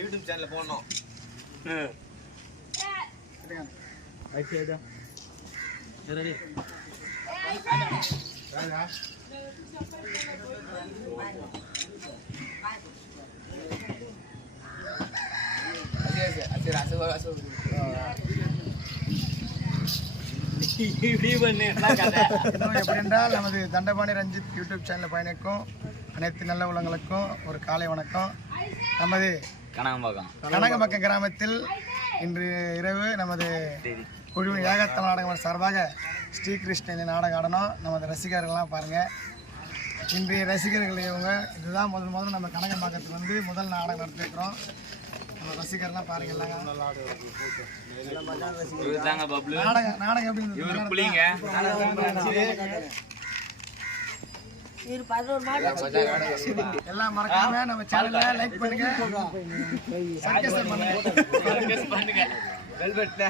YouTube சேனல்ல போடணும். Ready எப்படின்றால் நமது தண்டபாணி ரஞ்சித் யூடியூப் சேனலில் பயணிக்கும் அனைத்து நல்ல உள்ளங்களுக்கும் ஒரு காலை வணக்கம். நமது கனகம்பாக்கம் கிராமத்தில் இன்று இரவு நமது குழுவின் ஏகத்தமிழ் நாடகம் சார்பாக ஸ்ரீகிருஷ்ணன் நாடகம் ஆடணும். நமது ரசிகர்கள்லாம் பாருங்கள். இன்றைய ரசிகர்கள் இவங்க இதுதான் முதல்ல நம்ம கனகம்பாக்கத்தில் வந்து முதல் நாடகம் நடத்திருக்கிறோம். நம்ம ரசிகர்லாம் பாருங்க. நாடகம் எப்படி எல்லாம் மறக்காம நம்ம சேனல்ல லைக் பண்ணுங்க, சப்ஸ்கிரைப் பண்ணுங்க, பெல் பட்டனை